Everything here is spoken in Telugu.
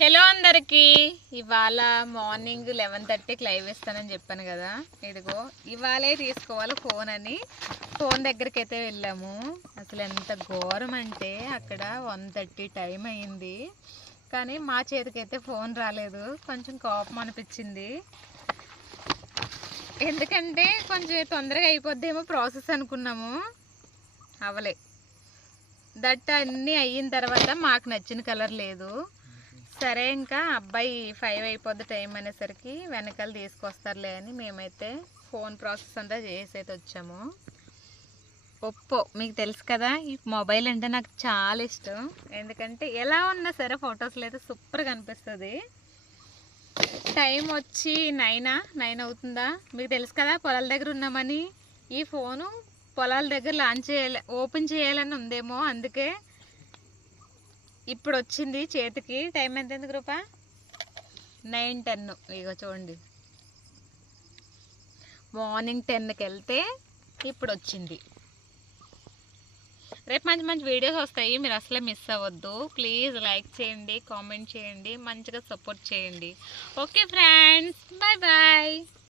హలో అందరికి. ఇవాళ మార్నింగ్ 11:30కి లైవ్ ఇస్తానని చెప్పాను కదా. ఇదిగో ఇవాళే తీసుకోవాలి ఫోన్ అని ఫోన్ దగ్గరికి అయితే వెళ్ళాము. అసలు ఎంత ఘోరం అంటే అక్కడ 1:30 టైం అయింది, కానీ మా చేతికి అయితే ఫోన్ రాలేదు. కొంచెం కోపం అనిపించింది, ఎందుకంటే కొంచెం తొందరగా అయిపోద్దేమో ప్రాసెస్ అనుకున్నాము, అవలే. దట్ అన్నీ అయిన తర్వాత మాకు నచ్చిన కలర్ లేదు. సరే ఇంకా అబ్బాయి 5 అయిపోద్ది టైం అనేసరికి వెనకాల తీసుకొస్తారులే అని మేమైతే ఫోన్ ప్రాసెస్ అంతా చేసి అయితే వచ్చాము. ఒప్పో మీకు తెలుసు కదా, ఈ మొబైల్ అంటే నాకు చాలా ఇష్టం. ఎందుకంటే ఎలా ఉన్నా సరే ఫొటోస్లో అయితే సూపర్గా అనిపిస్తుంది. టైం వచ్చి 9 అవుతుందా. మీకు తెలుసు కదా పొలాల దగ్గర ఉన్నామని. ఈ ఫోను పొలాల దగ్గర ఓపెన్ చేయాలని ఉందేమో, అందుకే ఇప్పుడు వచ్చింది చేతికి. టైం ఎంత ఎందుకు రూపా? 9:10. ఇగో చూడండి, మార్నింగ్ 10కి వెళ్తే ఇప్పుడు వచ్చింది. రేపు మంచి మంచి వీడియోస్ వస్తాయి, మీరు అసలే మిస్ అవ్వద్దు. ప్లీజ్ లైక్ చేయండి, కామెంట్ చేయండి, మంచిగా సపోర్ట్ చేయండి. Okay friends, bye bye.